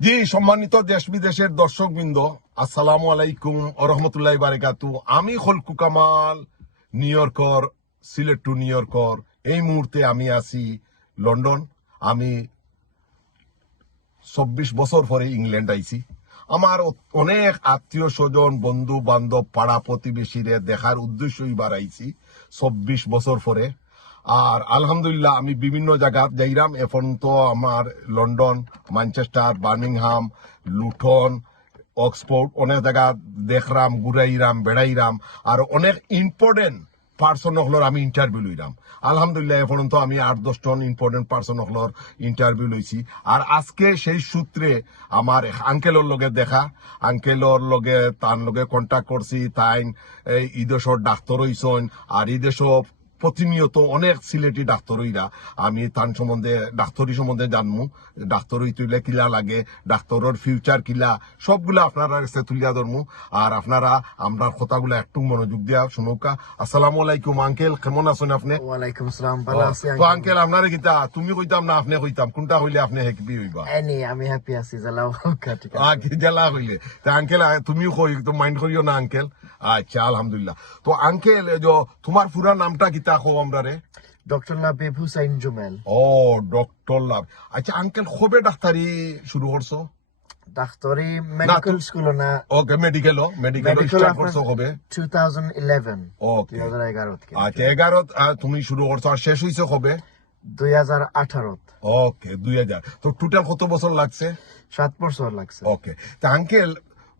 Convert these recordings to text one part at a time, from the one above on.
জি সম্মানিত দেশ বিদেশের দর্শকবৃন্দ, আসসালামু আলাইকুম ওয়া রাহমাতুল্লাহি ওয়া বারাকাতুহু। আমি খলকু কামাল, নিউ ইয়র্কর, সিলেট টু নিউ ইয়র্কর। এই মুহূর্তে আমি আছি লন্ডন। আমি 24 বছর পরে ইংল্যান্ড আইছি। আমার অনেক আত্মীয় স্বজন, বন্ধু বান্ধব, পাড়া প্রতিবেশীরে দেখার উদ্দেশ্যই বাড়াইছি 24 বছর পরে। আর আলহামদুলিল্লাহ আমি বিভিন্ন জায়গা যাইরাম। এখন তো আমার London, Manchester, Birmingham, Luton, Oxford অনেক জায়গা দেখরাম, ঘুরাইরাম, বেড়াইরাম। আর অনেক ইম্পর্টেন্ট পার্সন হলর আমি ইন্টারভিউ লইলাম। আলহামদুলিল্লাহ এখন তো আমি 8-10 জন ইম্পর্টেন্ট পার্সন হলর ইন্টারভিউ লইছি। আর আজকে সেই সূত্রে আমার আঙ্কেলর লগে দেখা, আঙ্কেলর লগে তার লগে কন্ট্যাক্ট করছি। তাই এই দেশের ডাক্তার হইছেন। আর এই দেশও প্রতিনিয়ত অনেক সিলেটি ডাক্তার হইরা। আমি তার সম্বন্ধে ডাক্তারি সম্বন্ধে জানমু, ডাক্তার হইতে কিলা লাগে, ডাক্তারের ফিউচার কিলা, সবগুলা আপনারা কাছে তুলিয়া ধরমু। আর আপনারা আমরা কথাগুলো একটু মনোযোগ দিয়া শুনুকা। আসসালামু আলাইকুম আঙ্কেল, কেমন আছেন আপনি? ওয়ালাইকুম আসসালাম, ভালো আছি তো আঙ্কেল আপনারে কিতা তুমি কইতাম না আপনি কইতাম, কোনটা হইলে আপনি হ্যাপি হইবা? আমি হ্যাপি আছি জ্বালাও ঠিক কি জেলা হইলে তা আঙ্কেল তুমি কই তো মাইন্ড করিও না আঙ্কেল। আচ্ছা আলহামদুলিল্লাহ। তো আঙ্কেল তোমার পুরা নামটা কিতা কও আমরা রে? ডক্টর লাবিব হুসাইন জুমেল। ও ডক্টর লাভ। আচ্ছা আঙ্কেল কবে ডাক্তারি শুরু করছো? ডাক্তারি মেডিকেল স্কুল না, ওকে মেডিকেল স্টার্ট করছো কবে? 2011। ওকে 2011 থেকে। আচ্ছা 11 তুমি শুরু করছো, আর শেষ হইছে কবে? 2018। ওকে 2000। তো টোটাল কত বছর লাগছে? 7 বছর লাগছে। ওকে। তা আঙ্কেল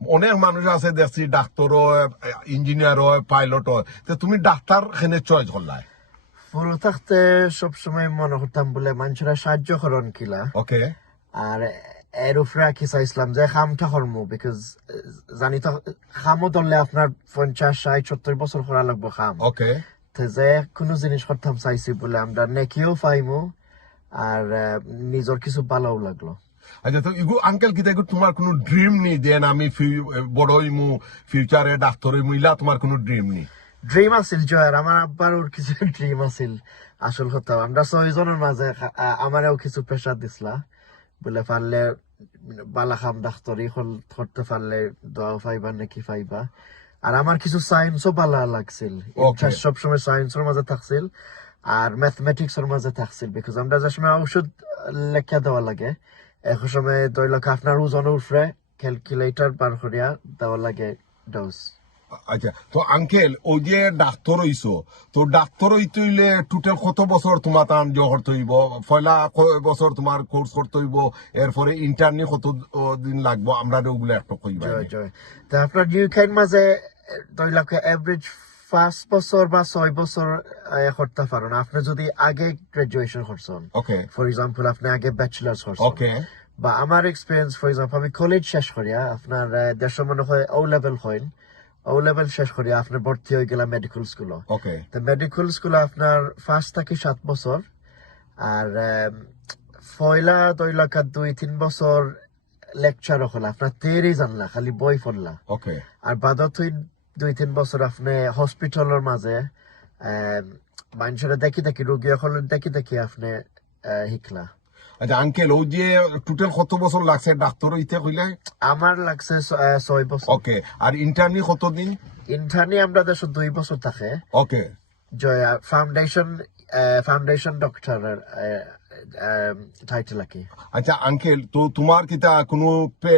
অনেক মানুষ আছে দেখছি ডাক্তার হয়, ইঞ্জিনিয়ার হয়, পাইলট হয়। তো তুমি ডাক্তার কেনে চয়েস করলাই? ফুল থাকতে সবসময় মনে করতাম বলে মানুষরা সাহায্য করেন কিলা। ওকে আর এর উপরে কি চাইছিলাম যে খামটা করমু, বিকজ জানি তো খামও ধরলে আপনার 50, 60, 70 বছর করা লাগবে খাম। ওকে যে কোনো জিনিস করতাম চাইছি বলে আমরা নেকিও পাইমু আর নিজের কিছু ভালোও লাগলো। আচ্ছা। তো ইগু আঙ্কেল কিতা ইগু তোমার কোনো ড্রিম নেই দেন আমি বড় হইমু, ফিউচারে ডাক্তার হইমু, ইলা তোমার কোনো ড্রিম নেই? ড্রিম আছিল জয়ের, আমার আব্বার ওর কিছু ড্রিম আছিল। আসল কথা আমরা 6 জনের মাঝে আমারও কিছু প্রেশার দিছিলা বলে পারলে বালা খাম ডাক্তারি করতে পারলে দোয়া পাইবা নাকি পাইবা। আর আমার কিছু সায়েন্সও ভালো লাগছিল, ইন্টারেস্ট সবসময় সায়েন্সের মাঝে থাকছিল আর ম্যাথমেটিক্স এর মাঝে থাকছিল। বিকজ আমরা যে সময় ওষুধ লেখা দেওয়া লাগে এক সময় 2 লাখ আপনার ওজনের উপরে ক্যালকুলেটর বার করিয়া দেওয়া লাগে ডোজ। আচ্ছা। তো আঙ্কেল ওই যে ডাক্তার হইছো, তো ডাক্তার হইতে হইলে টোটাল কত বছর তোমার তান করতে হইব? পয়লা বছর তোমার কোর্স করতে হইব, এরপরে ইন্টার্নি কত দিন লাগবো আমরা ওগুলো একটু কইবা? তো আপনার ইউকের মাঝে 2 লাখ এভারেজ 5 বছর বা 6 বছর করতে পারেন আপনি যদি আগে গ্রাজুয়েশন করছেন। ওকে। ফর এক্সাম্পল আপনি আগে ব্যাচেলার্স করছেন। ওকে। বা আমার এক্সপিরিয়েন্স ফর এক্সাম্পল আমি কলেজ শেষ করিয়া আপনার দেড়শো মনে হয় ও লেভেল হইল, ও লেভেল শেষ করিয়া আপনার ভর্তি হয়ে গেলাম মেডিকেল স্কুলে। ওকে। তো মেডিকেল স্কুলে আপনার 5 থেকে 7 বছর আর পয়লা 2 লাখ 2-3 বছর লেকচার হল আপনার তেরি জানলা খালি বই পড়লা। ওকে। আর বাদত 2-3 বছর আপনি হসপিটালের মাঝে মানুষেরা দেখি রোগী এখন দেখি আপনি শিখলা। আচ্ছা আঙ্কেল ওই যে টোটাল কত বছর লাগছে ডাক্তার হইতে কইলে? আমার লাগছে 6 বছর। ওকে। আর ইন্টার্নি কতদিন? ইন্টার্নি আমরা দেশে 2 বছর থাকে। ওকে। জয়া ফাউন্ডেশন ডক্টরের টাইটেল কি। আচ্ছা আঙ্কেল, তো তোমার কিতা কোনো পে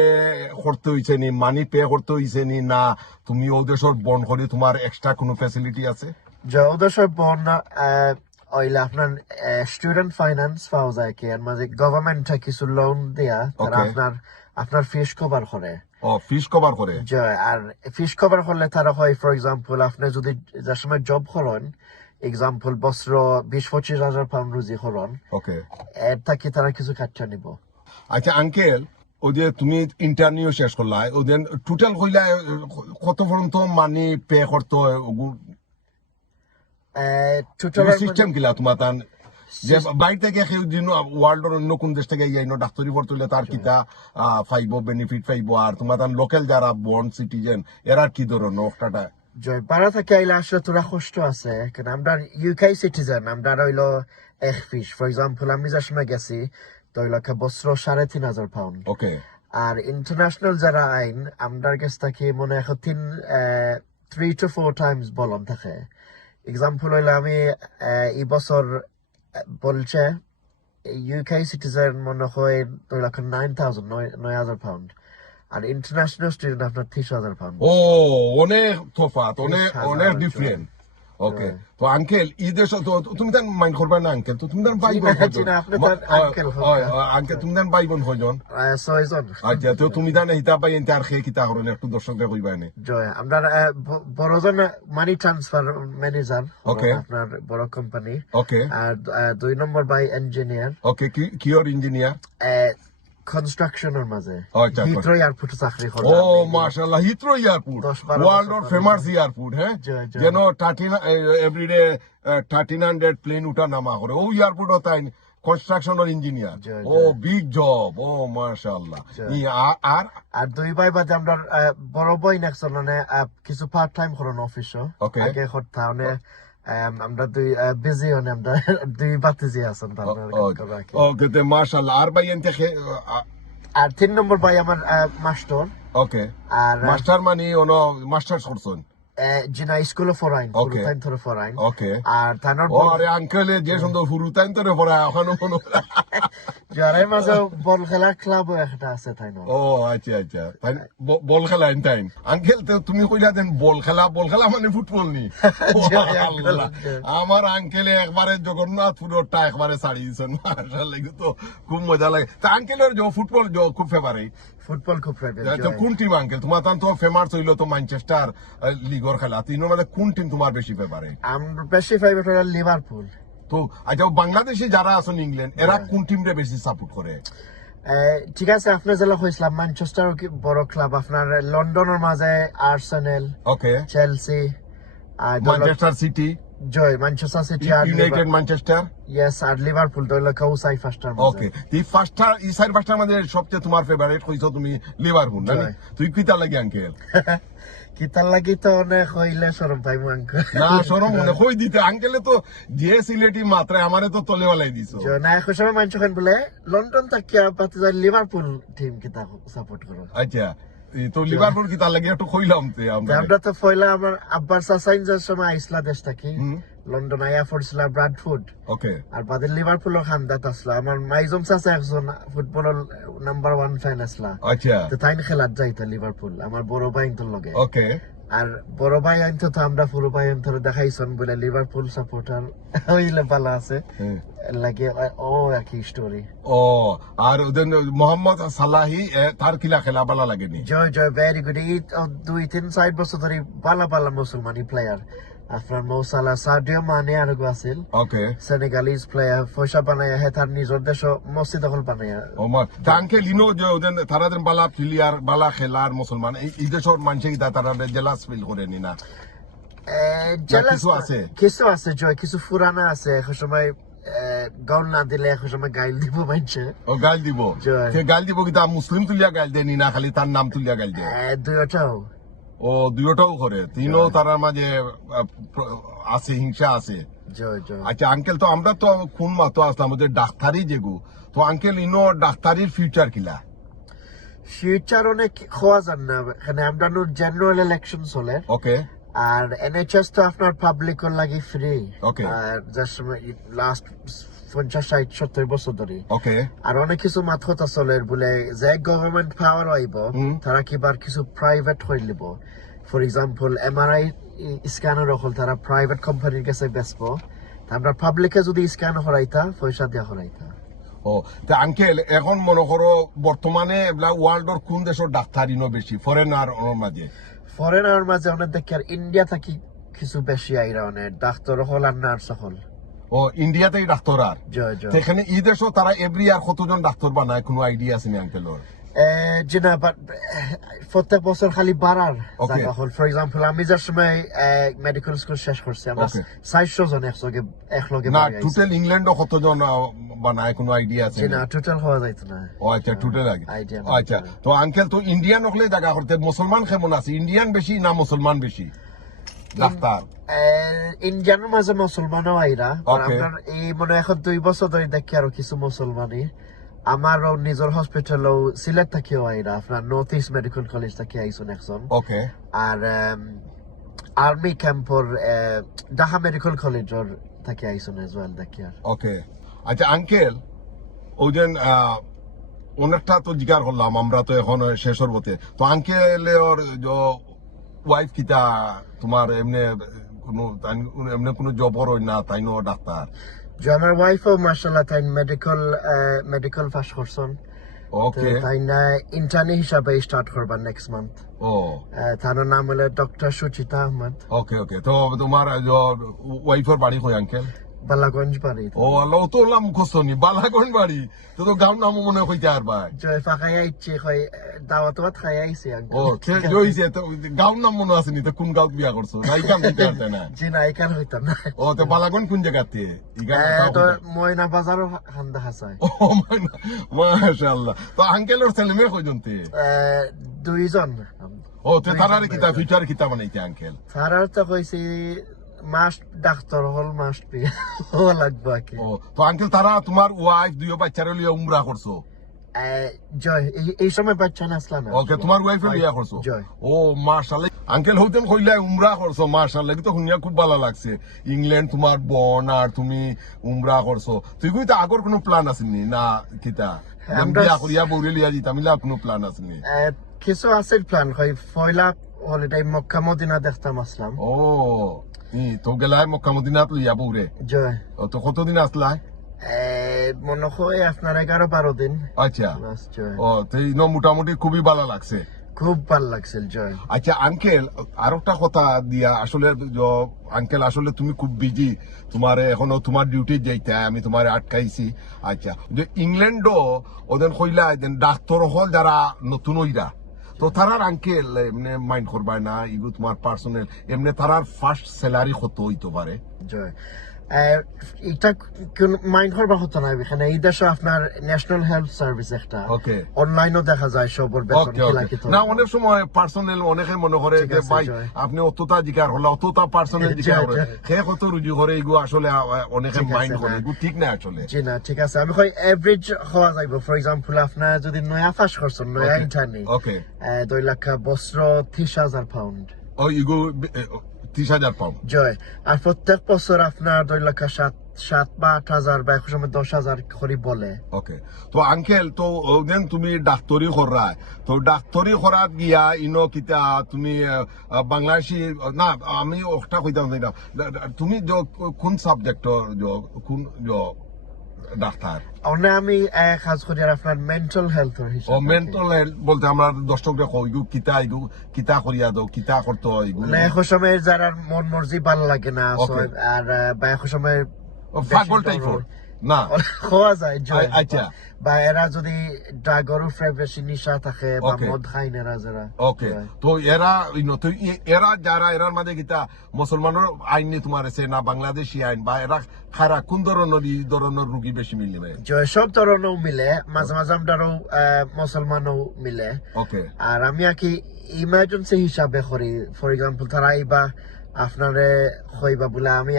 করতে হইছে নি, মানি পে করতে হইছে নি, না তুমি ও দেশের বন করে তোমার এক্সট্রা কোনো ফ্যাসিলিটি আছে? ওদেশের বন ওইলে আপনার স্টুডেন্ট ফাইন্যান্স পাওয়া যায় কি, এর মাঝে গভর্নমেন্ট কিছু লোন দেয়া তারা আপনার ফিস কভার করে। ও ফিস কভার করে। আর ফিস কভার করলে তারা হয় ফর এক্সাম্পল আপনি যদি যার সময় জব করেন, এক্সাম্পল বছর 20-25 হাজার পাউন্ড রুজি করেন, ওকে, এর থাকি তারা কিছু কাটটা নিব। আচ্ছা আঙ্কেল, ওই যে তুমি ইন্টারনিউ শেষ করলা, ওদের টোটাল কইলা কত পর্যন্ত মানি পে করতে হয়? সিস্টেম কিলা তোমার তান যে বাইরে থেকে কেউ দিন ওয়ার্ল্ডের অন্য কোন দেশ থেকে যাইনো ডাক্তারি পড়তে হইলে তার কিতা পাইব, বেনিফিট পাইব? আর তোমার তান লোকাল যারা বর্ন সিটিজেন এরা কি ধরনের ওটাটা? বাড়া থেকে আইলে আসলে তোরা কষ্ট আছে, কারণ আমরা ইউকে সিটিজেন, আমরা হইলো এক ফিস। ফর এক্সাম্পল আমি যার সময় গেছি তো হইলো বছর 3,500 পাউন্ড। ওকে। আর ইন্টারন্যাশনাল যারা আইন আমরার কাছ থেকে মনে এখন 3 to 4 times বলন থাকে এক্সাম্পল হইলে আমি এই বছর বলছে ইউকে সিটিজেন মনে হয় 9,000 পাউন্ড আর ইন্টারন্যাশনাল স্টুডেন্ট আপনার 30,000 পাউন্ড ও অনেক তফাৎ অনেক 30,000 অনেক ডিফারেন্ট ওকে তো আঙ্কেল এই দেশ তো তুমি দেন মাইন্ড করবে না আঙ্কেল তো তুমি দেন ভাই বোন আঙ্কেল তুমি দেন ভাই বোন হইজন 6 জন আচ্ছা তো তুমি দেন হিতা ভাই এনতে আর খেয়ে কিতা করেন একটু দর্শকদের কইবা নে জয় আমরা বড়জন মানি ট্রান্সফার ম্যানেজার Okay. আপনার বড় কোম্পানি ওকে আর 2 নম্বর বাই ইঞ্জিনিয়ার ওকে কিওর ইঞ্জিনিয়ার কনস্ট্রাকশনের মাঝে আচ্ছা, হিথ্রো এয়ারপোর্ট চাকরি করে ও মাশাআল্লাহ হিথ্রো এয়ারপোর্ট 10-12 ওয়ার্ল্ড বছর অর ধরে। ফেমাস এয়ারপোর্ট হ্যাঁ জয়, জয়। যেন এভরিডে 1300 প্লেন উঠা নামা করে ও এয়ারপোর্ট তাই কনস্ট্রাকশনের ইঞ্জিনিয়ার জয়, ও জয়। বিগ জব ও মাশাআল্লাহ জয়। আর আর 2 ভাই বাদে আমরা বড় বই নেক্সট মানে কিছু পার্ট টাইম করেন অফিসও Okay. আগে করতে মানে আমরা 2 বিজি হন আমরা 2 বাতিজি আছেন তারপর ওকে তে মাশাআল্লাহ আর ভাই এনতে আর 3 নম্বর ভাই আমার মাস্টার ওকে আর মাস্টার মানে ওনো মাস্টার্স করছেন জিনা স্কুলে ফরাইন Okay. ফুলটাইম ধরে ফরাইন ওকে আর তানোর ও আরে আঙ্কেল যে সুন্দর ফুরুতাইন তোরে পড়া এখনো মনে যারা মাঝে বল খেলার ক্লাব একটা আছে তাই না ও আচ্ছা আচ্ছা তাই বল খেলা এন টাইম আঙ্কেল তো তুমি কইলা দেন বল খেলা মানে ফুটবল নি ও আল্লাহ, আমার আঙ্কেলে একবারে জগন্নাথপুরটা একবারে ছাড়ি দিছেন মাশাআল্লাহ তো খুব মজা লাগে তা আঙ্কেলের যে ফুটবল যে খুব ফেভারিট ফুটবল খুব ফেভারিট তো কোন টিম আঙ্কেল তোমার তো ফেমাস হইলো তো ম্যানচেস্টার লিগর খেলা তিনের মধ্যে কোন টিম তোমার বেশি ফেভারিট আমরা বেশি ফেভারিট হলো লিভারপুল তো আচ্ছা বাংলাদেশে যারা আছেন ইংল্যান্ড এরা কোন টিমরে বেশি সাপোর্ট করে ঠিক আছে আপনার জেলা হয়েছিলাম ম্যানচেস্টার বড় ক্লাব আপনার লন্ডনের মাঝে আর্সেনাল ওকে চেলসি আর ম্যানচেস্টার সিটি জয় ম্যানচেস্টার সিটি আর ইউনাইটেড ম্যানচেস্টার ইয়েস আর লিভারপুল তো হলো কাউসাই ফার্স্টার ওকে এই ফার্স্টটা এই সাইড ফার্স্টার মধ্যে সবচেয়ে তোমার ফেভারিট কইছো তুমি লিভারপুল না জয়। তুই কিতা লাগে আঙ্কেল কি তার লাগি তো অনেক হইলে শরম পাইমু আঙ্কেল না শরম মনে কই দিতে আঙ্কেলে তো যে সিলেটি মাত্রায় আমারে তো তলে ওলাই দিছো জয় না এখন সময় মানুষ এখন বলে লন্ডন তাকিয়া পাতে যায় লিভারপুল টিম কি তা সাপোর্ট করো আচ্ছা এই তো লিভারপুল কিতা লাগে একটু কইলাম তে আমরা আমরা তো পয়লা আমার আব্বার সাসাইন যার সময় আইসলা দেশ থাকি হুম। লন্ডন আইয়া পড়ছিল ব্রাডফোর্ড ওকে আর বাদে লিভারপুলের খান্দাত আসলা আমার মাইজম চাচা একজন ফুটবলের নাম্বার 1 ফ্যান আসলা আচ্ছা তো তাই খেলার যাইতো লিভারপুল আমার বড় ভাই তো লগে ওকে আর বড় ভাই আনতো তো আমরা পুরো ভাই আনতো দেখাইছন বলে লিভারপুল সাপোর্টার হইলে ভালো আছে হ্যাঁ। লাগে ও একই স্টোরি ও আর ওদের মোহাম্মদ সালাহি তার কিলা খেলা ভালো লাগেনি জয় জয় ভেরি গুড এই 2-3 বছর ধরে ভালো ভালো মুসলমানি প্লেয়ার আপনার মৌসালা সাডিও মানে আর আছিল ওকে সেনেগালিজ প্লেয়ার পয়সা বানায় হে তার নিজের দেশ মসজিদ দখল বানায় ও মা তাঙ্কে লিনো যে ওদের তারাদের বালা প্লেয়ার বালা খেলার মুসলমান এই দেশের মানুষে কি তারা জেলাস ফিল করে নি না কিছু আছে? কিছু আছে জয় কিছু ফুরানা আছে এখন সময় গাউন না দিলে এখন সময় গাইল দিব মানছে ও গাল দিব জয়। সে গাল দিব কিন্তু মুসলিম তুলিয়া গাল দেনি না খালি তার নাম তুলিয়া গাল দেয় দুইটাও ও দুইটাও করে তিনও তারার মাঝে আছে হিংসা আছে জয় জয় আচ্ছা আঙ্কেল তো আমরা তো কোন মাতো আসলাম ওদের ডাক্তারি যেগু তো আঙ্কেল ইনো ডাক্তারির ফিউচার কিলা ফিউচার অনেক হওয়া যান না এখানে আমরা জেনারেল ইলেকশন চলে ওকে আর এনএইচএস তো আপনার পাবলিকর লাগি ফ্রি Okay. আর যার সময় লাস্ট 50-60-70 বছর ধরে ওকে আর অনেক কিছু মাথা চলে বলে যে গভর্নমেন্ট পাওয়ার আইব হুম। তারা কিবার কিছু প্রাইভেট হয়ে লিব ফর এক্সাম্পল এমআরআই স্ক্যানার হল তারা প্রাইভেট কোম্পানির কাছে বেচবো আমরা পাবলিকে যদি স্ক্যান হরাইতা পয়সা দিয়া হরাইতা ও তা আঙ্কেল এখন মনে করো বর্তমানে ওয়ার্ল্ডর কোন দেশের ডাক্তার ইনো বেশি ফরেনার ওর মাঝে ফরেনার মাঝে অনেক দেখি আর ইন্ডিয়া থাকি কিছু বেশি আইরা অনেক ডাক্তার হল আর নার্স হল ও ইন্ডিয়াতেই ডাক্তার আর জয় জয় সেখানে এই দেশও তারা এভরি ইয়ার কতজন ডাক্তার বানায় কোনো আইডিয়া আছে নি আঙ্কেলর জি না বাট প্রত্যেক বছর খালি বাড়ার Okay. জায়গা হল ফর এক্সাম্পল আমি যার সময় মেডিকেল স্কুল শেষ করছি আমরা Okay. 400 জন একলগে না বাড়ি আইছি। টোটাল ইংল্যান্ডও কতজন বানায় কোনো আইডিয়া আছে জি নি? না টোটাল হওয়া যাইতো না ও আচ্ছা টোটাল আগে idea নাই। আচ্ছা তো আঙ্কেল তো ইন্ডিয়ান হলে জায়গা করতে মুসলমান কেমন আছে ইন্ডিয়ান বেশি না মুসলমান বেশি ডাক্তার ইন্ডিয়ানের মাঝে মুসলমানও আইরা Okay. আপনার এই মনে এখন 2 বছর ধরে দেখি আরো কিছু মুসলমানই আমারও নিজের হসপিটালও সিলেট থাকিও আইরা আপনার নর্থ ইস্ট মেডিকেল কলেজ থেকে আইসুন একজন ওকে আর আর্মি ক্যাম্পর ঢাকা মেডিকেল কলেজের থেকে আইসুন এজ ওয়েল দেখি আর ওকে আচ্ছা আঙ্কেল ওই যে অনেকটা তো জিজ্ঞার করলাম আমরা তো এখন শেষের পথে তো আঙ্কেলের ওয়াইফ কিতা তোমার এমনি এমনি কোনো জবর হয় না তাই নো ডাক্তার যে আমার ওয়াইফও মার্শাল্লাহ তাই মেডিকেল পাস করছেন ওকে তাই না ইন্টার্নি হিসাবে স্টার্ট করবার নেক্সট মান্থ ও তার নাম হলো ডক্টর সুচিতা আহমদ ওকে ওকে তো তোমার ওয়াইফের বাড়ি কই আঙ্কেল বালাগঞ্জ বাড়ি ও আল্লাহ তো ওলা মুখস্থ নি বালাগঞ্জ বাড়ি তো তো গাঁর নাম মনে হইতে আর ভাই জয় ফাঁকাই ইচ্ছে হয় দাওয়াত খাই আইছি ও জইছে তো গাঁর নাম মনে আছে নি তো কোন গাঁও বিয়া করছো না ইকান হইতে পারতে না জি না এখান হইতাম না ও তো বালাগঞ্জ কোন জায়গাতে তো ময়না বাজারও খান্দা হাসায় ও মাশাআল্লাহ তো আঙ্কেলের ছেলে মেয়ে কয়জনতে দুইজন ও তো তারারে কিতা ফিউচার কিতা বানাইতে আঙ্কেল তারা তো কইছি মাস্ট ডাক্তার হল মাস্ট বি ও লাগবে আর কি ও তো আঙ্কেল তারা তোমার ওয়াইফ দুই বাচ্চারে লিয়ে উমরা করছো জয় এই সময় বাচ্চা নাসলা না ওকে তোমার ওয়াইফে লিয়া করছো জয় ও মাশাআল্লাহ আঙ্কেল হইতেন কইলা উমরা করছো মাশাআল্লাহ তো শুনিয়া খুব ভালো লাগছে ইংল্যান্ড তোমার বোন আর তুমি উমরা করছো তুই কইতা আগর কোনো প্ল্যান আসেনি না কিতা বিয়া করিয়া বউরে লিয়া দিতাম ইলা কোনো প্ল্যান আসেনি কিছু আছে প্ল্যান হয় পয়লা হলিডে মক্কা মদিনা দেখতাম আসলাম ও তো গেলাই মক্কা মদিনাত লইয়া বউরে জয় তো কতদিন আসলা মনে হয় আপনার 11-12 দিন আচ্ছা বাস জয় ও তো মোটামুটি খুবই ভালো লাগছে খুব ভালো লাগছিল জয় আচ্ছা আঙ্কেল আর একটা কথা দিয়া আসলে আঙ্কেল আসলে তুমি খুব বিজি তোমার এখনো তোমার ডিউটি যাইতে আমি তোমার আটকাইছি আচ্ছা যে ইংল্যান্ডও ওদের কইলা ডাক্তার হল যারা নতুন ওইরা তো তারার আঙ্কেল এমনি মাইন্ড করবা না এগুলো তোমার পার্সোনাল এমনি তারার ফার্স্ট স্যালারি কত হইতে পারে জয় এটা মাইন্ড করবার হতো না এখানে এই দেশে আপনার ন্যাশনাল হেলথ সার্ভিস একটা ওকে অনলাইনও দেখা যায় সবর বেতন না অনেক সময় পার্সোনাল অনেকে মনে করে যে ভাই আপনি অতটা জিকার হলো অতটা পার্সোনাল জিকার করে সে কত রুজি করে এগুলো আসলে অনেকে মাইন্ড করে এগুলো ঠিক না আসলে জি না ঠিক আছে আমি কই এভারেজ হওয়া যাইব ফর এক্সাম্পল আপনার যদি নয়া ফাঁস করছেন নয়া ইন্টারনি ওকে 2 লাখ বছর 30,000 পাউন্ড ও এগুলো 30,000 পাউন্ড জয় আর প্রত্যেক বছর আপনার 2 লাখ 7 বা 8,000 বা এক সময় 10,000 করে বলে ওকে তো আঙ্কেল তো ওদিন তুমি ডাক্তারি করা তো ডাক্তারি করাত গিয়া ইনো কিতা তুমি বাংলাদেশি না আমি ওটা কইতাম না তুমি কোন সাবজেক্ট কোন ডাক্তার আমি কাজ করি আর আপনার মেন্টাল হেলথ ও মেন্টাল হেলথ বলতে আমরা দর্শকদের কই কিতা করিয়া দাও কিতা করতে হয় এক সময় যারা মন মর্জি ভালো লাগে না আর বা এক সময় পাগল টাইপের না খাওয়া যায় আচ্ছা বা এরা যদি ড্রাগের উপরে বেশি নিশা থাকে বা মদ খায় না যারা ওকে তো এরা যারা এরার মাঝে গীতা মুসলমানের আইন নিয়ে তোমার আছে না বাংলাদেশি আইন বা এরা খারা কোন ধরনের রুগী বেশি মিলবে সব ধরনেরও মিলে মাঝে মাঝে আমরাও মুসলমানও মিলে ওকে আর আমি আর কি ইমার্জেন্সি হিসাবে করি ফর এক্সাম্পল তারা আইবা আপনারে কইবা বলে আমি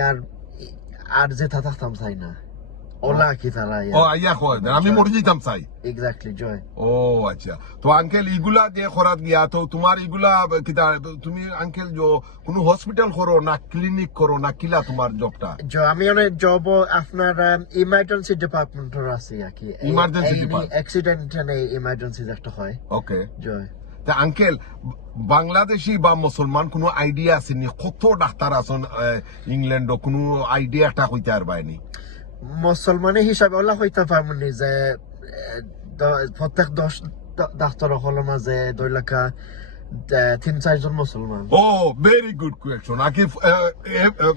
আর যে থাকতাম চাই না ওলা কি তারা ও আইয়া কয় আমি মরে যেতাম চাই এক্স্যাক্টলি জয় ও আচ্ছা তো আঙ্কেল ইগুলা দিয়ে করাত গিয়া তো তোমার ইগুলা কিতা তুমি আঙ্কেল কোনো হসপিটাল করো না ক্লিনিক করো না কিলা তোমার জবটা আমি অনেক জব আপনার ইমার্জেন্সি ডিপার্টমেন্টের আছি আর কি ইমার্জেন্সি ডিপার্টমেন্ট অ্যাক্সিডেন্ট ইমার্জেন্সি একটা হয় ওকে জয় তা আঙ্কেল বাংলাদেশি বা মুসলমান কোনো আইডিয়া আসেনি কত ডাক্তার আছেন ইংল্যান্ড কোনো আইডিয়া একটা হইতে আর বাইনি মুসলমানে হিসাবে ওলা হইতে পারবনি যে প্রত্যেক 10 ডাক্তার হলের মাঝে 2 লাখ 3-4 জন মুসলমান ও ভেরি গুড কোয়েকশন আকিব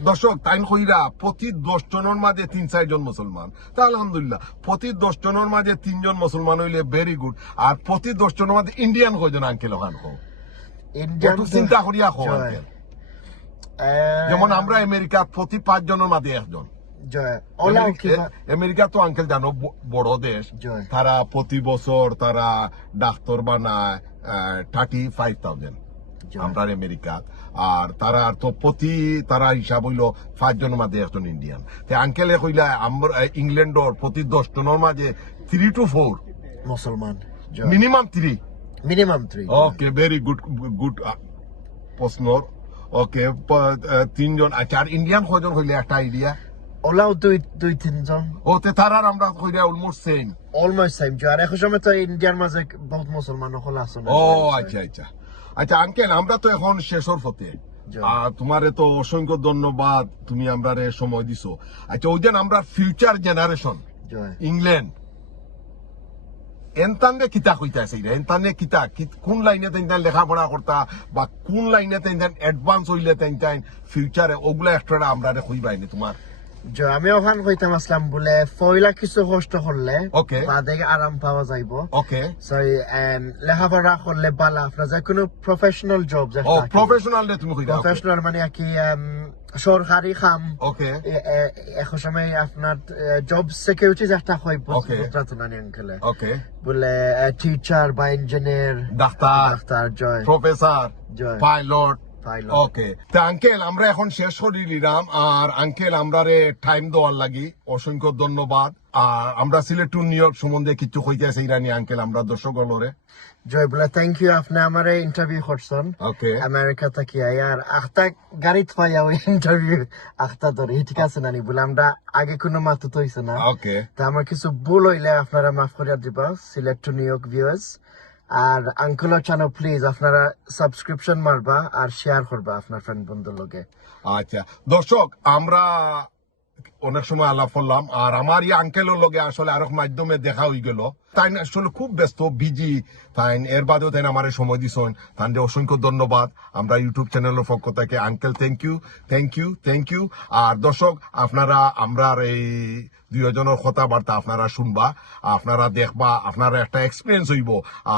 দর্শক তাইন কইরা প্রতি 10 জনের মাঝে 3-4 জন মুসলমান তা আলহামদুলিল্লাহ প্রতি 10 জনের মাঝে 3 জন মুসলমান হইলে ভেরি গুড আর প্রতি 10 জনের মাঝে ইন্ডিয়ান কয়জন আঙ্কেল ওখান কো ইন্ডিয়ান চিন্তা করিয়া কো আঙ্কেল যেমন আমরা আমেরিকা প্রতি 5 জনের মাঝে একজন আমেরিকা তো আঙ্কেল জানো বড় দেশ তারা প্রতি বছর তারা ডাক্তার বানায় 35,000 আমরা আমেরিকা আর তারা তো প্রতি তারা হিসাব হইল 5 জনের মাঝে একজন ইন্ডিয়ান তে আঙ্কেলে কইলা আমরা ইংল্যান্ডর প্রতি 10 জনের মাঝে 3 to 4 মুসলমান minimum 3 minimum 3 okay very good প্রশ্ন ওকে 3 জন আচ্ছা আর ইন্ডিয়ান কয়জন হইলে একটা আইডিয়া ওলাও 2-3 জন ওতে তারার আমরা কইরা অলমোস্ট সেম অলমোস্ট সেম আর এখন সময় তো ইন্ডিয়ার মাঝে বহুত মুসলমান হল আছে ও আচ্ছা আচ্ছা আচ্ছা আঙ্কেল আমরা তো এখন শেষর পথে জি। তোমারে তো অসংখ্য ধন্যবাদ তুমি আমরা সময় দিছো আচ্ছা ওই যে আমরা ফিউচার জেনারেশন জয় ইংল্যান্ড এনতানে কিতা কইতাছে এনতানে কিতা কোন লাইনে তাই লেখাপড়া করতা বা কোন লাইনে তাই অ্যাডভান্স হইলে তাই ফিউচারে ওগুলা একটা আমরা কইবাইনি তোমার জয় আমি ওখান কইতাম আসলাম বলে পয়লা কিছু কষ্ট করলে Okay. বাদে আরাম পাওয়া যাইব ওকে সরি লেখাপড়া করলে বালা আপনার যে কোনো প্রফেশনাল জব ও প্রফেশনাল রে তুমি কইতা প্রফেশনাল মানে কি সরকারি কাম ওকে এখন সময় আপনার জব সিকিউরিটি একটা হয় Okay. বুঝতে নানি আঙ্কেলে ওকে বলে টিচার বা ইঞ্জিনিয়ার ডাক্তার জয় প্রফেসর জয় পাইলট পাইলট ওকে তা আঙ্কেল আমরা এখন শেষ করে নিলাম আর আঙ্কেল আমরা টাইম দেওয়ার লাগি অসংখ্য ধন্যবাদ আর আমরা সিলেট টু নিউ ইয়র্ক সম্বন্ধে কিছু কইতেছে ইরানি আঙ্কেল আমরা দর্শক হলরে জয় বলে থ্যাংক ইউ আপনি আমার ইন্টারভিউ করছেন ওকে আমেরিকা থেকে আর আখতা গাড়িত পাইয়া ওই ইন্টারভিউ আখতা ধরে ঠিক আছে নানি বলে আমরা আগে কোনো মাথা তো হইছে না ওকে তা আমার কিছু ভুল হইলে আপনারা মাফ করিয়া দিবা Sylhet to New York viewers আর আঙ্কুলের চ্যানেল প্লিজ আপনারা সাবস্ক্রিপশন মারবা আর শেয়ার করবা আপনার ফ্রেন্ড বন্ধুর লগে আচ্ছা দর্শক আমরা অনেক সময় আলাপ করলাম আর আমার এই আঙ্কেলের লগে আসলে আরেক মাধ্যমে দেখা হয়ে গেল তাই আসলে খুব ব্যস্ত বিজি তাই এর বাদেও তাই আমার সময় দিছেন তাই অসংখ্য ধন্যবাদ আমরা ইউটিউব চ্যানেলের পক্ষ থেকে আঙ্কেল থ্যাংক ইউ আর দর্শক আপনারা আমরা এই দুজনের কথাবার্তা আপনারা শুনবা আপনারা দেখবা আপনারা একটা এক্সপিরিয়েন্স হইব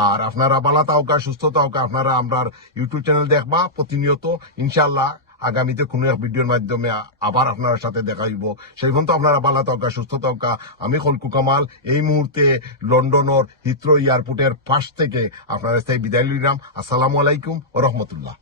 আর আপনারা ভালো থাকা সুস্থ থাকা আপনারা আমরা ইউটিউব চ্যানেল দেখবা প্রতিনিয়ত ইনশাল্লাহ আগামীতে কোনো এক ভিডিওর মাধ্যমে আবার আপনার সাথে দেখা হইব সেই পর্যন্ত আপনারা ভালো থাকা সুস্থ থাকা আমি খলকু কামাল এই মুহূর্তে লন্ডনের হিথ্রো এয়ারপোর্টের পাশ থেকে আপনারা বিদায় লইলাম আসসালামু আলাইকুম ওয়া রাহমাতুল্লাহ।